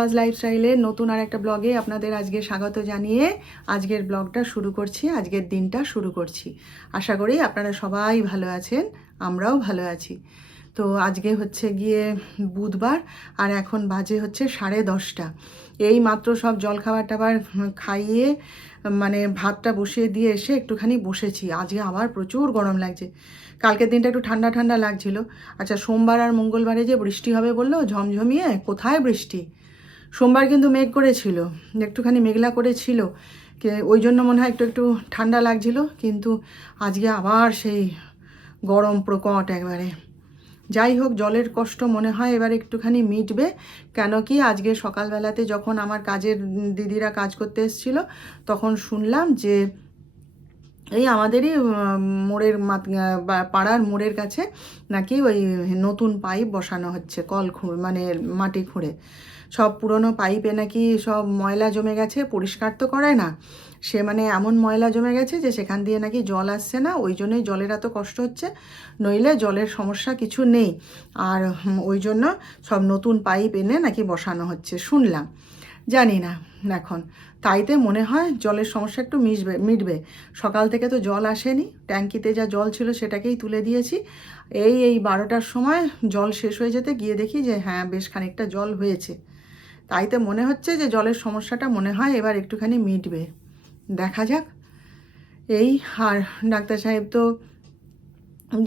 সুরবাজ লাইফস্টাইলের নতুন আর একটা ব্লগে আপনাদের আজকে স্বাগত জানিয়ে আজকের ব্লগটা শুরু করছি। আজকের দিনটা শুরু করছি। আশা করি আপনারা সবাই ভালো আছেন, আমরাও ভালো আছি। তো আজকে হচ্ছে গিয়ে বুধবার, আর এখন বাজে হচ্ছে 10:30। এই মাত্র সব জলখাবার টাবার খাইয়ে মানে ভাতটা বসিয়ে দিয়ে এসে একটুখানি বসেছি। আজকে আবার প্রচুর গরম লাগছে। কালকের দিনটা একটু ঠান্ডা ঠান্ডা লাগছিল। আচ্ছা, সোমবার আর মঙ্গলবারে যে বৃষ্টি হবে বললো, ঝমঝমিয়ে, কোথায় বৃষ্টি? সোমবার কিন্তু মেঘ করেছিল, একটুখানি মেঘলা করেছিল, ওই জন্য মনে হয় একটু একটু ঠান্ডা লাগছিল। কিন্তু আজকে আবার সেই গরম প্রকট একবারে। যাই হোক, জলের কষ্ট মনে হয় এবার একটুখানি মিটবে। কেন কি আজকে সকালবেলাতে যখন আমার কাজের দিদিরা কাজ করতে এসেছিল, তখন শুনলাম যে এই আমাদেরই মোড়ের পাড়ার মোড়ের কাছে নাকি ওই নতুন পাইপ বসানো হচ্ছে, মানে মাটি খুঁড়ে। সব পুরনো পাইপে নাকি সব ময়লা জমে গেছে, পরিষ্কার তো করে না সে, মানে এমন ময়লা জমে গেছে যে সেখান দিয়ে নাকি জল আসছে না। ওই জন্যই জলের এত কষ্ট হচ্ছে, নইলে জলের সমস্যা কিছু নেই। আর ওই জন্য সব নতুন পাইপ এনে নাকি বসানো হচ্ছে শুনলাম, জানি না এখন। তাইতে মনে হয় জলের সমস্যা একটু মিটবে। সকাল থেকে তো জল আসেনি, ট্যাঙ্কিতে যা জল ছিল সেটাকেই তুলে দিয়েছি। এই 12টার সময় জল শেষ হয়ে যেতে গিয়ে দেখি যে হ্যাঁ, বেশ খানিকটা জল হয়েছে। তাইতে মনে হচ্ছে যে জলের সমস্যাটা মনে হয় এবার একটুখানি মিটবে, দেখা যাক। আর ডাক্তার সাহেব তো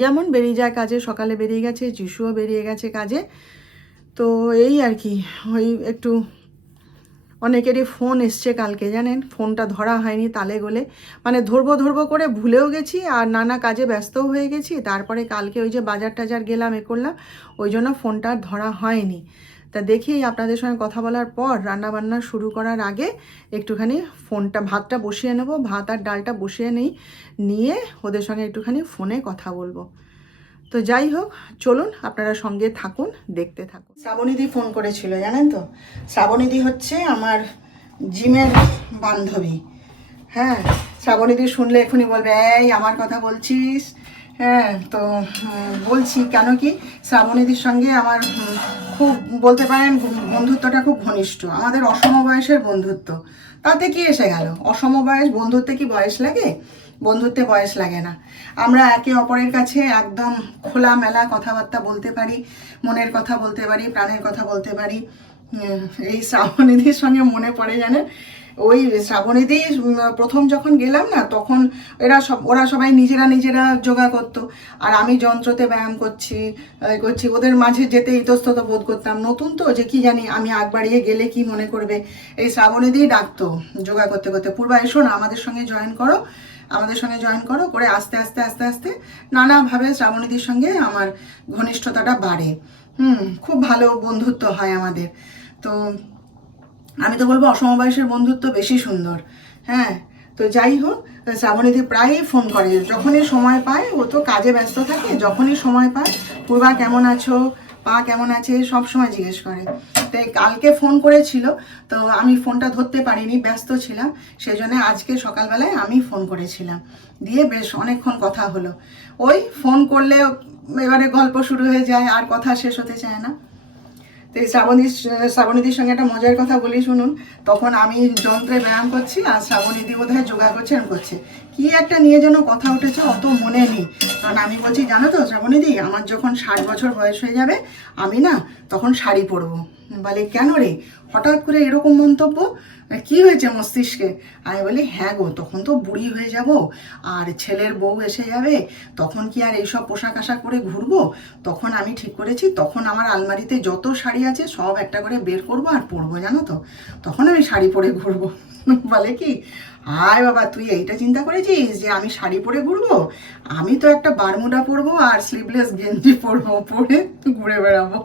যেমন বেরিয়ে যায় কাজে, সকালে বেরিয়ে গেছে, যিশুও বেরিয়ে গেছে কাজে। তো এই আর কি, ওই একটু অনেকেরই ফোন এসছে কালকে, জানেন, ফোনটা ধরা হয়নি তালে গোলে, মানে ধরবো করে ভুলেও গেছি আর নানা কাজে ব্যস্তও হয়ে গেছি। তারপরে কালকে ওই যে বাজার টাজার গেলাম, করলাম, ওই জন্য ফোনটা ধরা হয়নি। তা দেখি আপনাদের সঙ্গে কথা বলার পর রান্নাবান্না শুরু করার আগে একটুখানি ভাতটা বসিয়ে নেব, ভাত আর ডালটা বসিয়ে নিয়ে ওদের সঙ্গে একটুখানি ফোনে কথা বলবো। তো যাই হোক, চলুন আপনারা সঙ্গে থাকুন, দেখতে থাকুন। শ্রাবণীদি ফোন করেছিল, জানেন তো। শ্রাবণীদি হচ্ছে আমার জিমের বান্ধবী। হ্যাঁ, শ্রাবণীদি শুনলে এখনই বলবে এই আমার কথা বলছিস। হ্যাঁ, তো বলছি কেন কি শ্রাবণীদির সঙ্গে আমার খুব বলতে পারেন বন্ধুত্বটা খুব ঘনিষ্ঠ। আমাদের অসম বয়সের বন্ধুত্ব, তাতে কি এসে গেল? অসম বয়স, বন্ধুত্বে কি বয়স লাগে? বন্ধুত্বে বয়স লাগে না। আমরা একে অপরের কাছে একদম খোলামেলা কথাবার্তা বলতে পারি, মনের কথা বলতে পারি, প্রাণের কথা বলতে পারি। এই শ্রাবণীদির সঙ্গে মনে পড়ে, জানেন, ওই শ্রাবণীদি প্রথম যখন গেলাম না, তখন ওরা সবাই নিজেরা যোগা করতো, আর আমি যন্ত্রতে ব্যায়াম করছি, ওদের মাঝে যেতে ইতস্তত বোধ করতাম। নতুন তো, যে কি জানি আমি আগ বাড়িয়ে গেলে কি মনে করবে। এই শ্রাবণীদিই ডাকতো যোগা করতে করতে, পূর্বা এসো না, আমাদের সঙ্গে জয়েন করো করে আস্তে আস্তে নানাভাবে শ্রাবণীদির সঙ্গে আমার ঘনিষ্ঠতাটা বাড়ে। খুব ভালো বন্ধুত্ব হয় আমাদের। তো আমি তো বলবো অসমবয়সের বন্ধুত্ব বেশি সুন্দর। হ্যাঁ, তো যাই হোক, শ্রাবণীদি প্রায়ই ফোন করে, যখনই সময় পায়। ও তো কাজে ব্যস্ত থাকে, যখনই সময় পায় পূর্বা কেমন আছো, পা কেমন আছে, সব সময় জিজ্ঞেস করে। তাই কালকে ফোন করেছিল, তো আমি ফোনটা ধরতে পারিনি, ব্যস্ত ছিলাম। সেই জন্য আজকে সকালবেলায় আমি ফোন করেছিলাম, দিয়ে বেশ অনেকক্ষণ কথা হলো। ওই ফোন করলে এবারে গল্প শুরু হয়ে যায়, আর কথা শেষ হতে চায় না। তো এই শ্রাবণীদির সঙ্গে একটা মজার কথা বলি, শুনুন। তখন আমি যন্ত্রে ব্যায়াম করছি, আর শ্রাবণীদি বোধহয় যোগা করছে, কি একটা নিয়ে যেন কথা উঠেছে, অত মনে নেই। কারণ আমি বলছি, জানো তো শ্রাবণীদি, আমার যখন 60 বছর বয়স হয়ে যাবে, আমি না তখন শাড়ি পরবো। বলে কেন রে, হঠাৎ করে এরকম মন্তব্য, কি হয়েছে মস্তিষ্কে? আমি বলি হ্যাঁ গো, তখন তো বুড়ি হয়ে যাব, আর ছেলের বউ এসে যাবে, তখন কি আর এইসব পোশাক আশাক করে ঘুরবো? তখন আমি ঠিক করেছি, তখন আমার আলমারিতে যত শাড়ি আছে সব একটা করে বের করবো আর পরবো, জানো তো, তখন আমি শাড়ি পরে ঘুরবো। বলে কি, আয় বাবা, তুই এইটা চিন্তা করেছিস যে আমি শাড়ি পরে ঘুরবো? আমি তো একটা বারমুডা পরবো আর স্লিভলেস গেঞ্জি পরবো, পরে ঘুরে বেড়াবো।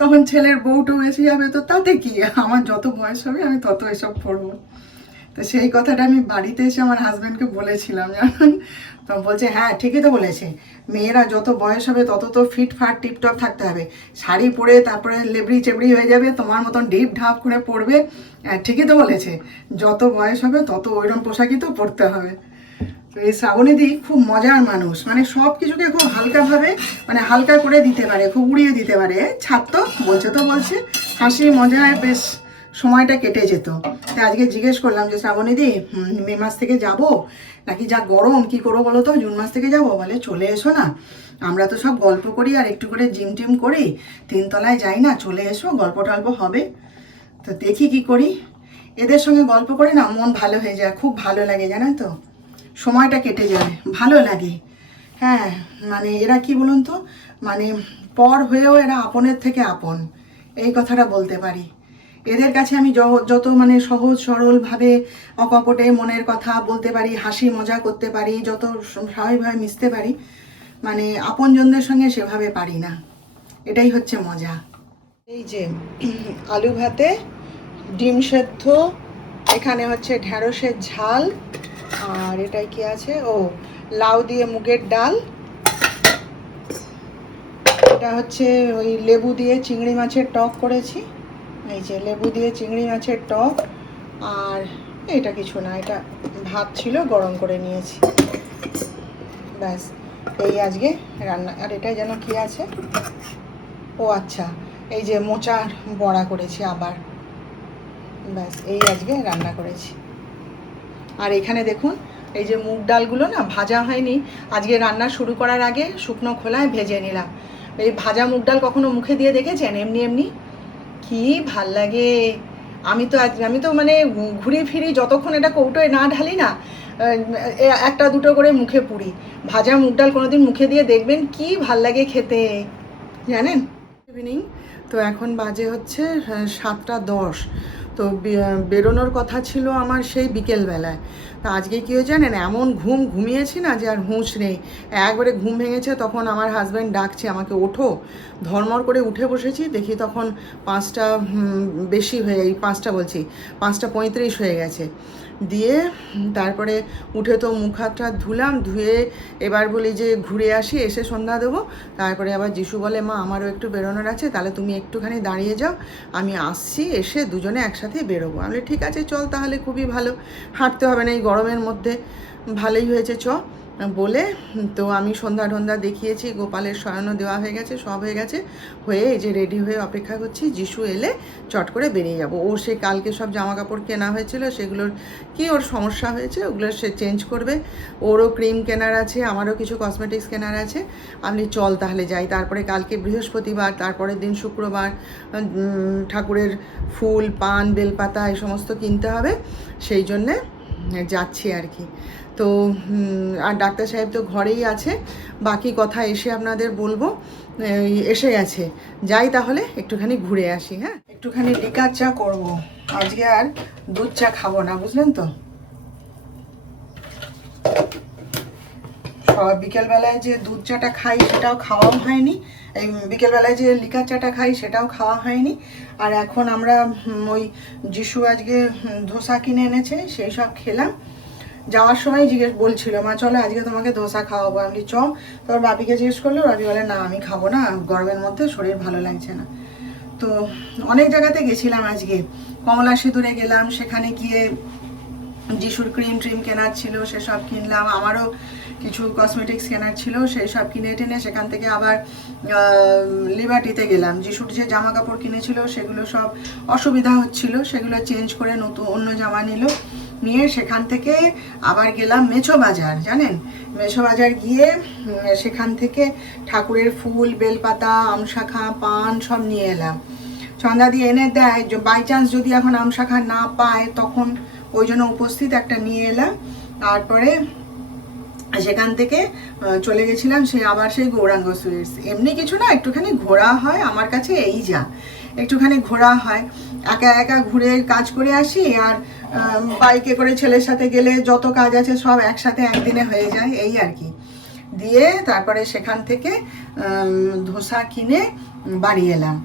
তখন ছেলের বউটাও এসে যাবে, তো তাতে কি, আমার যত বয়স হবে আমি তত এসব পরবো। তো সেই কথাটা আমি বাড়িতে এসে আমার হাজব্যান্ডকে বলেছিলাম, জানেন। তো বলছে হ্যাঁ, ঠিকই তো বলেছে, মেয়েরা যত বয়স হবে তত তো ফিটফাট টিপটপ থাকতে হবে। শাড়ি পরে তারপরে লেবড়ি চেবড়ি হয়ে যাবে, তোমার মতন ডিপ ঢাপ করে পরবে। ঠিকই তো বলেছে, যত বয়স হবে তত ওইরকম পোশাকই তো পরতে হবে। তো এই শ্রাবণীদি খুব মজার মানুষ, মানে সব কিছুকে খুব হালকাভাবে, মানে হালকা করে দিতে পারে, খুব উড়িয়ে দিতে পারে। ছাড় তো, বলছে হাসি মজায় বেশ সময়টা কেটে যেত। তাই আজকে জিজ্ঞেস করলাম যে শ্রাবণীদি মে মাস থেকে যাব নাকি যা গরম কি করবো বলো তো, জুন মাস থেকে যাব। বলে চলে এসো না, আমরা তো সব গল্প করি আর একটু করে জিম টিম করি, 3 তলায় যাই না, চলে এসো, গল্প টল্প হবে। তো দেখি কি করি, এদের সঙ্গে গল্প করে না মন ভালো হয়ে যায়, খুব ভালো লাগে জানেন তো, সময়টা কেটে যায়, ভালো লাগে। হ্যাঁ মানে এরা কি বলুন তো, মানে পর হয়েও এরা আপনের থেকে আপন, এই কথাটা বলতে পারি। এদের কাছে আমি যত মানে সহজ সরলভাবে অকপটে মনের কথা বলতে পারি, হাসি মজা করতে পারি, যত স্বাভাবিকভাবে মিশতে পারি, মানে আপনজনদের সঙ্গে সেভাবে পারি না। এটাই হচ্ছে মজা। এই যে আলু ভাতে ডিম সেদ্ধ, এখানে হচ্ছে ঢ্যাঁড়সের ঝাল, আর এটাই কি আছে, ও লাউ দিয়ে মুগের ডাল, এটা হচ্ছে ওই লেবু দিয়ে চিংড়ি মাছের টক করেছি, এই যে লেবু দিয়ে চিংড়ি মাছের টক, আর এটা কিছু না, এটা ভাত ছিল গরম করে নিয়েছি, ব্যাস এই আজকে রান্না। আর এটা যেন কি আছে, ও আচ্ছা এই যে মোচার বড়া করেছি আবার, ব্যাস এই আজকে রান্না করেছি। আর এখানে দেখুন এই যে মুগ ডালগুলো না ভাজা হয়নি, আজকে রান্না শুরু করার আগে শুকনো খোলায় ভেজে নিলাম। এই ভাজা মুগ ডাল কখনো মুখে দিয়ে দেখেছেন? এমনি এমনি কি ভাল লাগে। আমি তো মানে ঘুরে ফিরি, যতক্ষণ এটা কৌটোয় না ঢালি না, একটা দুটো করে মুখে পুরি। ভাজা মুগ ডাল কোনোদিন মুখে দিয়ে দেখবেন, কি ভাল লাগে খেতে জানেন। ইভিনিং, তো এখন বাজে হচ্ছে 7টা 10। তো বেরোনোর কথা ছিল আমার সেই বিকেলবেলায়। তো আজকে কী হয়েছে জানেন, এমন ঘুমিয়েছি না যে আর হুঁশ নেই, একবারে ঘুম ভেঙেছে। তখন আমার হাজব্যান্ড ডাকছে আমাকে, ওঠো। ধর্মর করে উঠে বসেছি, দেখি তখন 5টা বেশি হয়ে, এই 5টা বলছি 5টা 35 হয়ে গেছে। দিয়ে তারপরে উঠে তো মুখ হাতটা ধুলাম, ধুয়ে এবার বলি যে ঘুরে আসি, এসে সন্ধ্যা দেবো। তারপরে আবার যিশু বলে, মা আমারও একটু বেরোনোর আছে, তাহলে তুমি একটুখানি দাঁড়িয়ে যাও, আমি আসছি, এসে দুজনে একসাথে বেরোবো। আমি ঠিক আছে চল, তাহলে খুবই ভালো, হাঁটতে হবে না এই গরমের মধ্যে, ভালোই হয়েছে চ বলে। তো আমি সন্ধ্যা টন্ধা দেখিয়েছি, গোপালের শয়নও দেওয়া হয়ে গেছে, সব হয়ে গেছে, হয়ে এই যে রেডি হয়ে অপেক্ষা করছি যিশু এলে চট করে বেরিয়ে যাব। ও সে কালকে সব জামা কাপড় কেনা হয়েছিল, সেগুলোর কি ওর সমস্যা হয়েছে, ওগুলো সে চেঞ্জ করবে। ওরও ক্রিম কেনার আছে, আমারও কিছু কসমেটিক্স কেনার আছে। আপনি চল তাহলে যাই। তারপরে কালকে বৃহস্পতিবার, তারপরের দিন শুক্রবার, ঠাকুরের ফুল পান বেলপাতা এই সমস্ত কিনতে হবে, সেই জন্যে যাচ্ছি আর কি। তো আর ডাক্তার সাহেব তো ঘরেই আছে, বাকি কথা এসে আপনাদের বলবো। এসে গেছে, যাই তাহলে একটুখানি ঘুরে আসি। হ্যাঁ, একটুখানি লিকার চা করবো আজকে, আর দুধ চা খাবো না, বুঝলেন তো। বিকেলবেলায় যে দুধ চাটা খাই সেটাও খাওয়াও হয়নি, এই বিকেলবেলায় যে লিকার চাটা খাই সেটাও খাওয়া হয়নি। আর এখন আমরা ওই যিশু আজকে ধোসা কিনে এনেছে, সেই সব খেলাম। যাওয়ার সময় বলছিল, মা চলো আজকে তোমাকে ধোসা খাওয়াবো। আমি চ। তোর বাপিকে জিজ্ঞেস করলো, বাপি বলে না আমি খাবো না, গরমের মধ্যে শরীর ভালো লাগছে না। তো অনেক জায়গাতে গেছিলাম আজকে, কমলা সিঁদুরে গেলাম, সেখানে গিয়ে যিশুর ক্রিম ট্রিম কেনার ছিল সেসব কিনলাম, আমারও কিছু কসমেটিক্স কেনার ছিল সেই সব কিনে টেনে সেখান থেকে আবার লিবার্টিতে গেলাম। যিশুর যে জামা কাপড় কিনেছিল সেগুলো সব অসুবিধা হচ্ছিল, সেগুলো চেঞ্জ করে নতুন অন্য জামা নিয়ে সেখান থেকে আবার গেলাম মেছো বাজার। জানেন, মেছো বাজার গিয়ে সেখান থেকে ঠাকুরের ফুল বেলপাতা আমশাখা পান সব নিয়ে এলাম। চন্দা দিয়ে এনে দেয়, বাই চান্স যদি এখন আমশাখা না পায় তখন ওই জন্য উপস্থিত একটা নিয়ে এলাম। তারপরে সেখান থেকে চলে গেছিলাম আবার সেই গৌরাঙ্গ সুইটস। এমনি কিছু না, একটুখানি ঘোরা হয় আমার কাছে, এই যা একটুখানি ঘোরা হয়। একা একা ঘুরে কাজ করে আসি, আর বাইকে করে ছেলের সাথে গেলে যত কাজ আছে সব একসাথে একদিনে হয়ে যায়, এই আর কি। দিয়ে তারপরে সেখান থেকে ধোসা কিনে বাড়ি এলাম।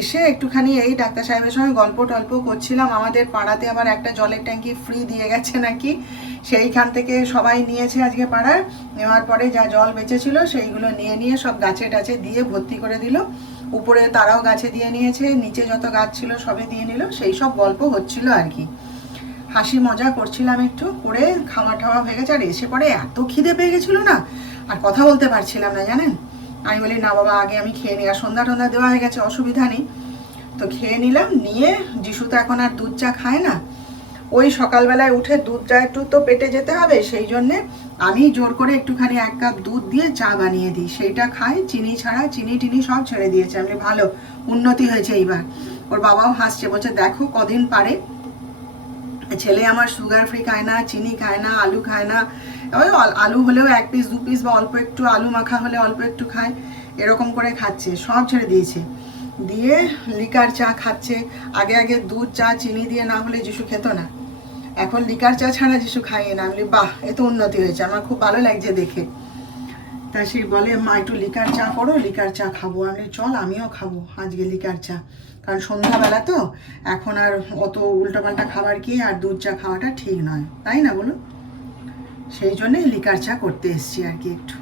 এসে একটুখানি এই ডাক্তার সাহেবের সঙ্গে গল্প টল্প করছিলাম। আমাদের পাড়াতে আবার একটা জলের ট্যাঙ্কি ফ্রি দিয়ে গেছে নাকি, সেইখান থেকে সবাই নিয়েছে আজকে পাড়ার। নেওয়ার পরে যা জল বেঁচেছিল সেইগুলো নিয়ে সব গাছে টাছে দিয়ে ভর্তি করে দিল। উপরে তারাও গাছে দিয়ে নিয়েছে, নিচে যত গাছ ছিল সবে দিয়ে নিল। সেই সব গল্প হচ্ছিল আর কি, হাসি মজা করছিলাম একটু করে। খাওয়া টাওয়া হয়ে গেছে, আর এসে পরে এত খিদে পেয়ে গেছিলো না, আর কথা বলতে পারছিলাম না জানেন। আমি বলি না বাবা আগে আমি খেয়ে নিই, আর সন্ধ্যা টন্ধা দেওয়া হয়ে গেছে, অসুবিধা নেই। তো খেয়ে নিলাম, নিয়ে যিশু তো এখন আর দুধ চা খায় না, ওই সকালবেলায় উঠে দুধটা একটু তো পেটে যেতে হবে, সেই জন্যে আমি জোর করে একটুখানি 1 কাপ দুধ দিয়ে চা বানিয়ে দিই, সেইটা খায় চিনি ছাড়া, চিনি টিনি সব ছেড়ে দিয়েছে। আমি ভালো উন্নতি হয়েছে এইবার। ওর বাবাও হাসছে, বলছে দেখো কদিন পারে, ছেলে আমার সুগার ফ্রি খায় না, চিনি খায় না, আলু খায় না, ওই আলু হলেও 1 পিস 2 পিস বা অল্প একটু আলু মাখা হলে অল্প একটু খায়, এরকম করে খাচ্ছে, সব ছেড়ে দিয়েছে। দিয়ে লিকার চা খাচ্ছে। আগে আগে দুধ চা চিনি দিয়ে না হলে যিশু খেত না, এখন লিকার চা ছাড়া যিশু খাইয়ে না। আমি বাহ, এ তো উন্নতি হয়েছে, আমার খুব ভালো লাগছে দেখে। তা সে বলে মা একটু লিকার চা করো, লিকার চা খাবো। আমি চল আমিও খাবো আজকে লিকার চা, কারণ সন্ধ্যাবেলা তো এখন আর অত উল্টোপাল্টা খাবার কি আর দুধ চা খাওয়াটা ঠিক নয়, তাই না বলুন? সেই জন্যই লিকার চা করতে এসছি আর কি একটু।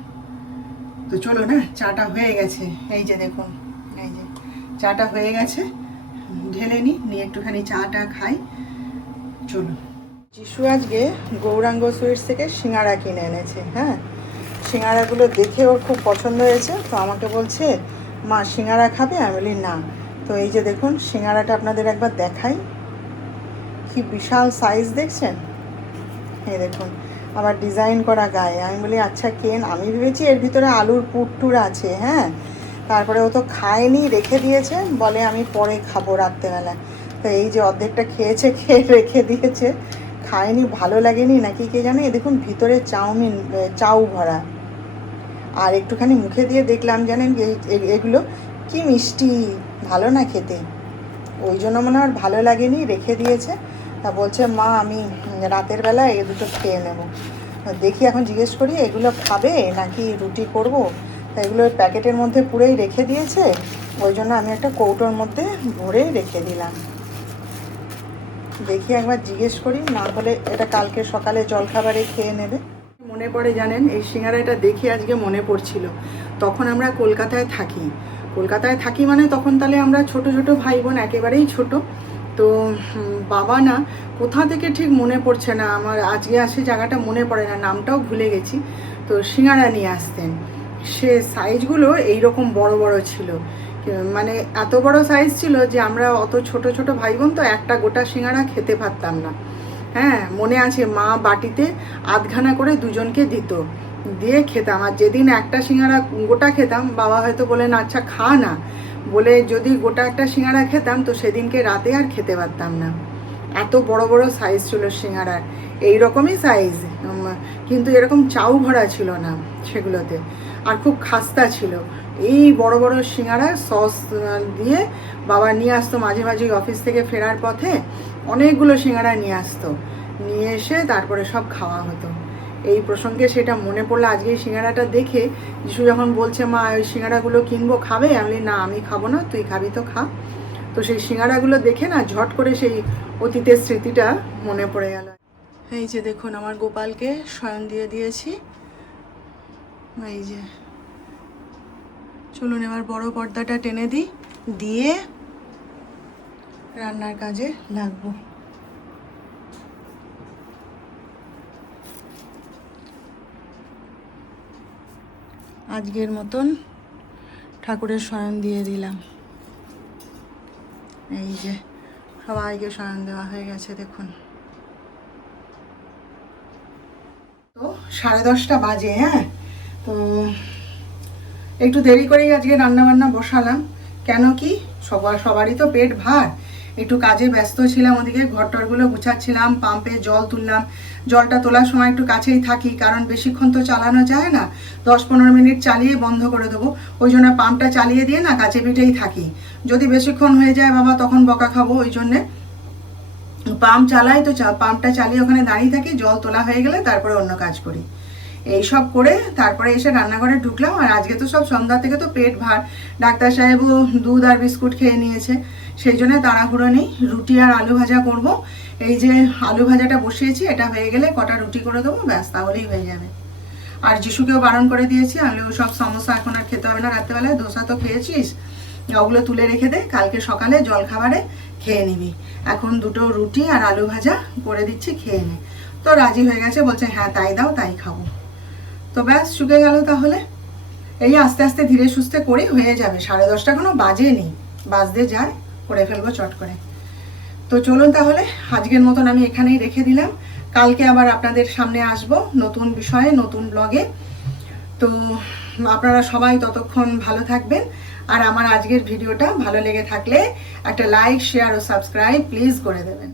তো চলো না, চাটা হয়ে গেছে, এই যে দেখুন, এই যে চাটা হয়ে গেছে, ঢেলে নিয়ে একটুখানি চাটা খাই। চলো। যিশু আজকে গৌরাঙ্গ সুইটস থেকে সিঙ্গারা কিনে এনেছে। হ্যাঁ, সিঙ্গারাগুলো দেখে ওর খুব পছন্দ হয়েছে, তো আমাকে বলছে মা সিঙ্গারা খাবে? আমি বলি না। তো এই যে দেখুন সিঙ্গারাটা আপনাদের একবার দেখাই, কি বিশাল সাইজ দেখছেন, এই দেখুন, আবার ডিজাইন করা গায়ে। আমি বলি আচ্ছা কেন, আমি ভেবেছি এর ভিতরে আলুর পুরটুর আছে। হ্যাঁ, তারপরে ও তো খায়নি, রেখে দিয়েছে, বলে আমি পরে খাবো রাত্রেবেলায়। তো এই যে অর্ধেকটা খেয়েছে, খেয়ে রেখে দিয়েছে, খায়নি, ভালো লাগেনি নাকি কে জানে। দেখুন ভিতরে চাউমিন, চাউ ভরা। আর একটুখানি মুখে দিয়ে দেখলাম, জানেন এগুলো কি মিষ্টি, ভালো না খেতে, ওই জন্য মনে হয় ভালো লাগেনি, রেখে দিয়েছে। তা বলছে মা আমি রাতের বেলা এ দুটো খেয়ে নেব। দেখি এখন জিজ্ঞেস করি এগুলো খাবে নাকি রুটি করব। তা এগুলো প্যাকেটের মধ্যে পুরেই রেখে দিয়েছে, ওই জন্য আমি একটা কৌটোর মধ্যে ভরে রেখে দিলাম। দেখি একবার জিজ্ঞেস করি, না হলে এটা কালকে সকালে জলখাবারে খেয়ে নেবে। মনে পড়ে জানেন, এই সিঙ্গারাটা দেখে আজকে মনে পড়ছিল, তখন আমরা কলকাতায় থাকি মানে তখন তাহলে আমরা ছোট ছোট ভাই বোন, একেবারেই ছোট। তো বাবা না কোথা থেকে ঠিক মনে পড়ছে না আমার, আজকে আসে জায়গাটা মনে পড়ে না, নামটাও ভুলে গেছি। তো সিঙ্গারা নিয়ে আসতেন, সে সাইজগুলো এইরকম বড় বড় ছিল, মানে এত বড় সাইজ ছিল যে আমরা অত ছোট ছোট ভাই বোন তো একটা গোটা সিঙ্গারা খেতে পারতাম না। হ্যাঁ, মনে আছে মা বাটিতে আধখানা করে দুজনকে দিত, দিয়ে খেতাম। আর যেদিন একটা সিঙ্গারা গোটা খেতাম, বাবা হয়তো বলেন আচ্ছা খা না, বলে যদি গোটা একটা সিঙ্গারা খেতাম তো সেদিনকে রাতে আর খেতে পারতাম না। এত বড় বড় সাইজ ছিল সিঙ্গারার, এইরকমই সাইজ, কিন্তু এরকম চাউ ভরা ছিল না সেগুলোতে, আর খুব খাস্তা ছিল। এই বড় বড় সিঙ্গারা সস দিয়ে বাবা নিয়ে আসতো মাঝে মাঝে, অফিস থেকে ফেরার পথে অনেকগুলো সিঙ্গারা নিয়ে আসতো, নিয়ে এসে তারপরে সব খাওয়া হতো। এই প্রসঙ্গে সেটা মনে পড়লো আজকে এই সিঙ্গারাটা দেখে। যিশু যখন বলছে মা ওই সিঙ্গারাগুলো কিনবো, খাবে? আমি না, আমি খাবো না, তুই খাবি তো খা। তো সেই সিঙ্গারাগুলো দেখে না ঝট করে সেই অতীতের স্মৃতিটা মনে পড়ে গেল। এই যে দেখুন আমার গোপালকে শয়ন দিয়ে দিয়েছি, এই যে। চলুন এবার বড় পর্দাটা টেনে দিই, দিয়ে রান্নার কাজে লাগবো। আজকের মতন ঠাকুরের শয়ন দিয়ে দিলাম, এই যে সবাইকে শয়ন দেওয়া হয়ে গেছে দেখুন। তো 10:30 বাজে। হ্যাঁ, তো একটু দেরি করেই আজকে রান্নাবান্না বসালাম, কেন কি সবারই তো পেট ভার, একটু কাজে ব্যস্ত ছিলাম, ওদিকে ঘরটরগুলো গুছাচ্ছিলাম, পাম্পে জল তুললাম। জলটা তোলার সময় একটু কাছেই থাকি, কারণ বেশিক্ষণ তো চালানো যায় না, 10-15 মিনিট চালিয়ে বন্ধ করে দেবো, ওই জন্য পাম্পটা চালিয়ে দিয়ে না কাছে পিঠেই থাকি। যদি বেশিক্ষণ হয়ে যায় বাবা তখন বকা খাবো, ওই জন্যে পাম্প চালাই, তো পাম্পটা চালিয়ে ওখানে দাঁড়িয়ে থাকি, জল তোলা হয়ে গেলে তারপরে অন্য কাজ করি। এইসব করে তারপরে এসে রান্নাঘরে ঢুকলাম। আর আজকে তো সব সন্ধ্যা থেকে তো পেট ভার, ডাক্তার সাহেবও দুধ আর বিস্কুট খেয়ে নিয়েছে, সেই জন্য তাড়াহুড়ো নেই। রুটি আর আলু ভাজা করব। এই যে আলু ভাজাটা বসিয়েছি, এটা হয়ে গেলে কটা রুটি করে দেবো, ব্যাস তাহলেই হয়ে যাবে। আর যিশুকেও বারণ করে দিয়েছি, আমি সব সমোসা এখন আর খেতে হবে না রাত্রেবেলায়, ধোসা তো খেয়েছিস, ওগুলো তুলে রেখে দে, কালকে সকালে জলখাবারে খেয়ে নিবি। এখন দুটো রুটি আর আলু ভাজা করে দিচ্ছি, খেয়ে নে। তো রাজি হয়ে গেছে, বলছে হ্যাঁ তাই দাও, তাই খাবো। তো ব্যাস শুকে গেল তাহলে। এই আস্তে আস্তে ধীরে সুস্থে করেই হয়ে যাবে, 10:30 এখনো বাজেনি, বাজতে যায়। করে ফেলবো চট করে। তো চলুন তাহলে আজকের মতন আমি এখানেই রেখে দিলাম। কালকে আবার আপনাদের সামনে আসব নতুন বিষয়ে, নতুন ব্লগে। তো আপনারা সবাই ততক্ষণ ভালো থাকবেন। আর আমার আজকের ভিডিওটা ভালো লেগে থাকলে একটা লাইক, শেয়ার ও সাবস্ক্রাইব প্লিজ করে দেবেন।